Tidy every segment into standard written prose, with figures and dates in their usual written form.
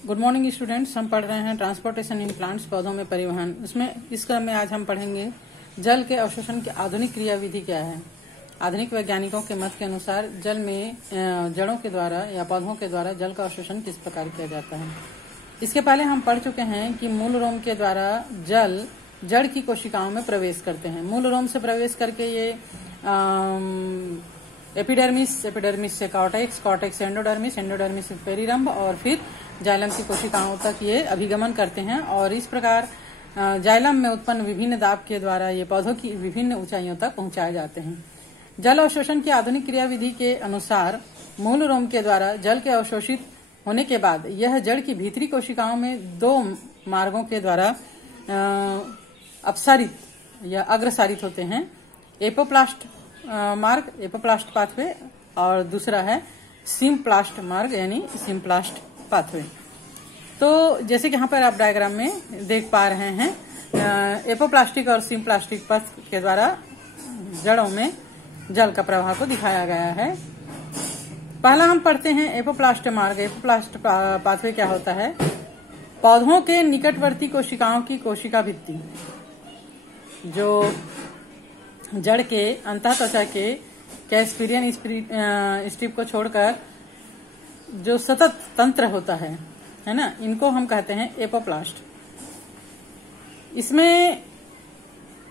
Good morning students. हम पढ़ रहे हैं ट्रांसपोर्टेशन इन प्लांट्स, पौधों में परिवहन। इसमें इस क्रम में आज हम पढ़ेंगे जल के अवशोषण की आधुनिक क्रियाविधि क्या है। आधुनिक वैज्ञानिकों के मत के अनुसार जल में जड़ों के द्वारा या पौधों के द्वारा जल का अवशोषण किस प्रकार किया जाता है। इसके पहले हम पढ़ चुके हैं कि मूल रोम के द्वारा जल जड़ की कोशिकाओं में प्रवेश करते हैं। मूल रोम से प्रवेश करके ये एपिडर्मिस से कॉर्टेक्स से एंडोडर्मिस से पेरिरंभ और फिर जाइलम की कोशिकाओं तक ये अभिगमन करते हैं और इस प्रकार जाइलम में उत्पन्न विभिन्न दाब के द्वारा ये पौधों की विभिन्न ऊंचाइयों तक पहुंचाए जाते हैं। जल अवशोषण की आधुनिक क्रियाविधि के अनुसार मूल रोम के द्वारा जल के अवशोषित होने के बाद यह जड़ की भीतरी कोशिकाओं में दो मार्गों के द्वारा अपसारित या अग्रसारित होते हैं। एपोप्लास्ट मार्ग, एपोप्लास्ट पाथवे, और दूसरा है सिम्प्लास्ट मार्ग यानी सिम्प्लास्ट पाथवे। तो जैसे कि यहाँ पर आप डायग्राम में देख पा रहे हैं, एपोप्लास्टिक और सिम्प्लास्टिक पथ के द्वारा जड़ों में जल का प्रवाह को दिखाया गया है। पहला हम पढ़ते हैं एपोप्लास्ट मार्ग। एपोप्लास्ट पाथवे क्या होता है? पौधों के निकटवर्ती कोशिकाओं की कोशिका भित्ति, जो जड़ के अंतः त्वचा के कैस्पीरियन स्ट्रिप को छोड़कर जो सतत तंत्र होता है ना, इनको हम कहते हैं एपोप्लास्ट। इसमें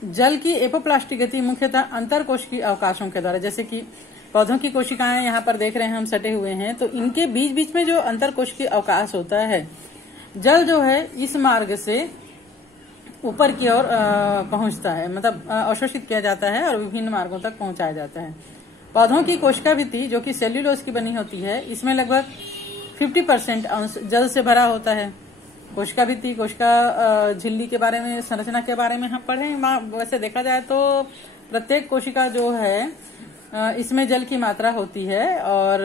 जल की एपोप्लास्टिक गति मुख्यतः अंतरकोशिकीय अवकाशों के द्वारा, जैसे कि पौधों की कोशिकाएं यहाँ पर देख रहे हैं हम सटे हुए हैं, तो इनके बीच बीच में जो अंतरकोशिकीय अवकाश होता है, जल जो है इस मार्ग से ऊपर की ओर पहुंचता है, मतलब अवशोषित किया जाता है और विभिन्न मार्गों तक पहुंचाया जाता है। पौधों की कोशिका भित्ति जो कि सेल्यूलोज की बनी होती है, इसमें लगभग 50% अंश जल से भरा होता है। कोशिका भित्ति, कोशिका झिल्ली के बारे में, संरचना के बारे में हम पढ़े। वैसे देखा जाए तो प्रत्येक कोशिका जो है इसमें जल की मात्रा होती है और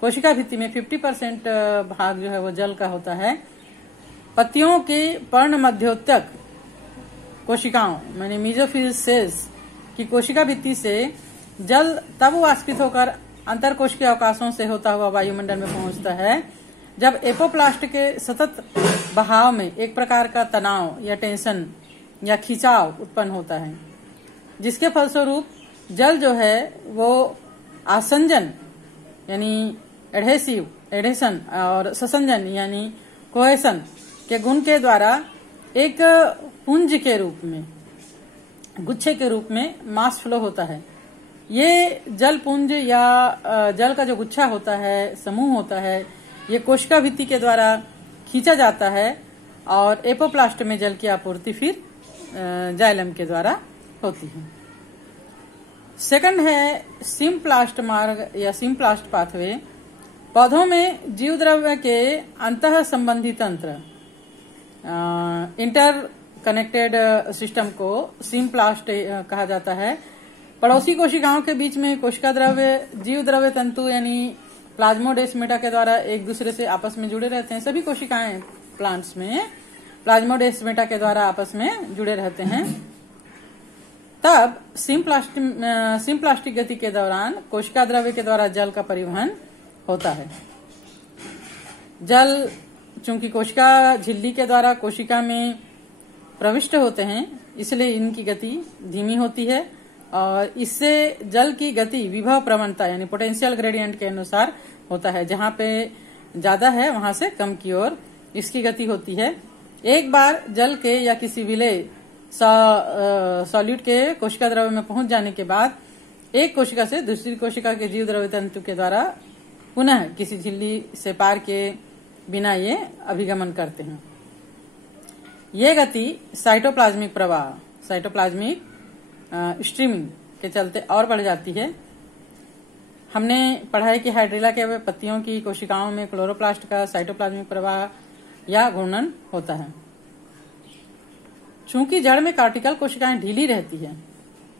कोशिका भित्ति में 50% भाग जो है वो जल का होता है। पत्तियों के पर्ण मध्योतक कोशिकाओं माने मीजोफिल सेल्स की कोशिका भित्ति से जल तब वाष्पित होकर अंतरकोशिकीय अवकाशों से होता हुआ वायुमंडल में पहुंचता है जब एपोप्लास्ट के सतत बहाव में एक प्रकार का तनाव या टेंशन या खिंचाव उत्पन्न होता है, जिसके फलस्वरूप जल जो है वो आसंजन यानी एडेशन और ससंजन यानी कोहेशन के गुण के द्वारा एक पुंज के रूप में, गुच्छे के रूप में मास फ्लो होता है। ये जल पुंज या जल का जो गुच्छा होता है, समूह होता है, ये कोशिका भित्ति के द्वारा खींचा जाता है और एपोप्लास्ट में जल की आपूर्ति फिर जाइलम के द्वारा होती है। सेकंड है सिम्प्लास्ट मार्ग या सिम्प्लास्ट पाथवे। पौधों में जीव द्रव्य के अंतः संबंधी तंत्र, इंटर कनेक्टेड सिस्टम को सिम्प्लास्ट कहा जाता है। पड़ोसी कोशिकाओं के बीच में कोशिका द्रव्य जीव द्रव्य तंतु यानी प्लाज्मोडेस्मेटा के द्वारा एक दूसरे से आपस में जुड़े रहते हैं। सभी कोशिकाएं प्लांट्स में प्लाज्मोडेस्मेटा के द्वारा आपस में जुड़े रहते हैं। तब सिम्प्लास्टिक गति के दौरान कोशिका द्रव्य के द्वारा जल का परिवहन होता है। जल चूंकि कोशिका झिल्ली के द्वारा कोशिका में प्रविष्ट होते हैं, इसलिए इनकी गति धीमी होती है और इससे जल की गति विभव प्रवणता यानी पोटेंशियल ग्रेडियंट के अनुसार होता है। जहां पे ज्यादा है वहां से कम की ओर इसकी गति होती है। एक बार जल के या किसी विलेय सॉल्यूट के कोशिका द्रव्य में पहुंच जाने के बाद एक कोशिका से दूसरी कोशिका के जीव द्रव्य तंतु के द्वारा पुनः किसी झिल्ली से पार के बिना ये अभिगमन करते हैं। ये गति साइटोप्लाज्मिक प्रवाह, साइटोप्लाज्मिक स्ट्रीमिंग के चलते और बढ़ जाती है। हमने पढ़ा है कि हाइड्रिला के पत्तियों की कोशिकाओं में क्लोरोप्लास्ट का साइटोप्लाज्मिक प्रवाह या घूर्णन होता है। चूंकि जड़ में कार्टिकल कोशिकाएं ढीली रहती है,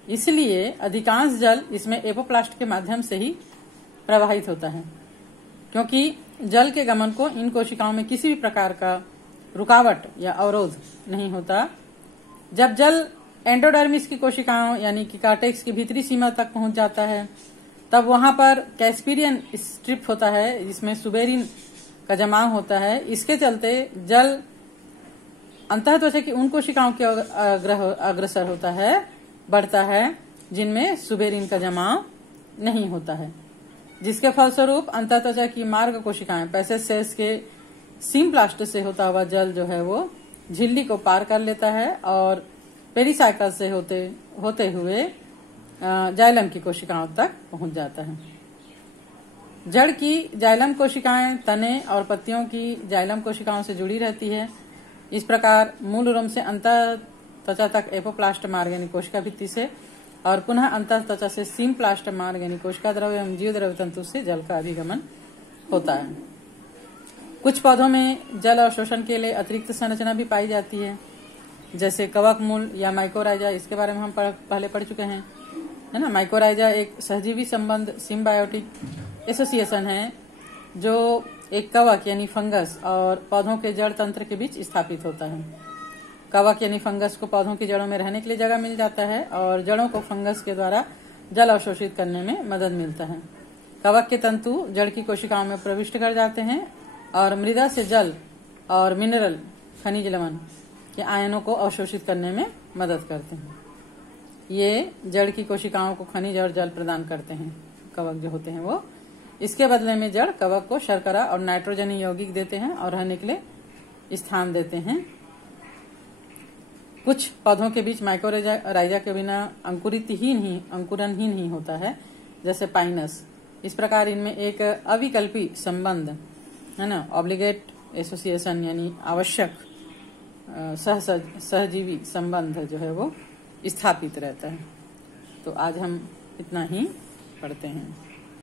इसलिए अधिकांश जल इसमें एपोप्लास्ट के माध्यम से ही प्रवाहित होता है, क्योंकि जल के गमन को इन कोशिकाओं में किसी भी प्रकार का रुकावट या अवरोध नहीं होता। जब जल एंडोडर्मिस की कोशिकाओं यानी कि कॉर्टेक्स की भीतरी सीमा तक पहुंच जाता है, तब वहां पर कैस्पीरियन स्ट्रिप होता है जिसमें सुबेरिन का जमाव होता है। इसके चलते जल अंतः त्वचा की उन कोशिकाओं की अग्रसर होता है, बढ़ता है जिनमें सुबेरिन का जमाव नहीं होता है, जिसके फलस्वरूप अंतः त्वचा की मार्ग कोशिकाएं पैसेज सेल्स के सिम्प्लास्ट से होता हुआ जल जो है वो झिल्ली को पार कर लेता है और पेरिसाइकल से होते हुए जाइलम की कोशिकाओं तक पहुंच जाता है। जड़ की जाइलम कोशिकाएं तने और पत्तियों की जाइलम कोशिकाओं से जुड़ी रहती है। इस प्रकार मूल रोम से अंतः त्वचा तक एपोप्लास्ट मार्ग यानी कोशिका भित्ति से और पुनः अंतः त्वचा से सिम्प्लास्ट मार्ग यानी कोशिका द्रव एवं जीव द्रव्य तंतु से जल का अभिगमन होता है। कुछ पौधों में जल अवशोषण के लिए अतिरिक्त संरचना भी पाई जाती है, जैसे कवक मूल या माइकोराइजा। इसके बारे में हम पहले पढ़ चुके हैं, है ना। माइकोराइजा एक सहजीवी संबंध सिम्बायोटिक एसोसिएशन है जो एक कवक यानी फंगस और पौधों के जड़ तंत्र के बीच स्थापित होता है। कवक यानी फंगस को पौधों की जड़ों में रहने के लिए जगह मिल जाता है और जड़ों को फंगस के द्वारा जल अवशोषित करने में मदद मिलता है। कवक के तंतु जड़ की कोशिकाओं में प्रविष्ट कर जाते हैं और मृदा से जल और मिनरल खनिज लवण के आयनों को अवशोषित करने में मदद करते हैं। ये जड़ की कोशिकाओं को खनिज और जल प्रदान करते हैं, कवक जो होते हैं वो। इसके बदले में जड़ कवक को शर्करा और नाइट्रोजन यौगिक देते हैं और रहने के लिए स्थान देते हैं। कुछ पौधों के बीच माइकोराइजा के बिना अंकुरनहीन ही होता है, जैसे पाइनस। इस प्रकार इनमें एक अविकल्पी संबंध, है ना, ऑब्लिगेट एसोसिएशन यानी आवश्यक सहजीवी संबंध जो है वो स्थापित रहता है। तो आज हम इतना ही पढ़ते हैं।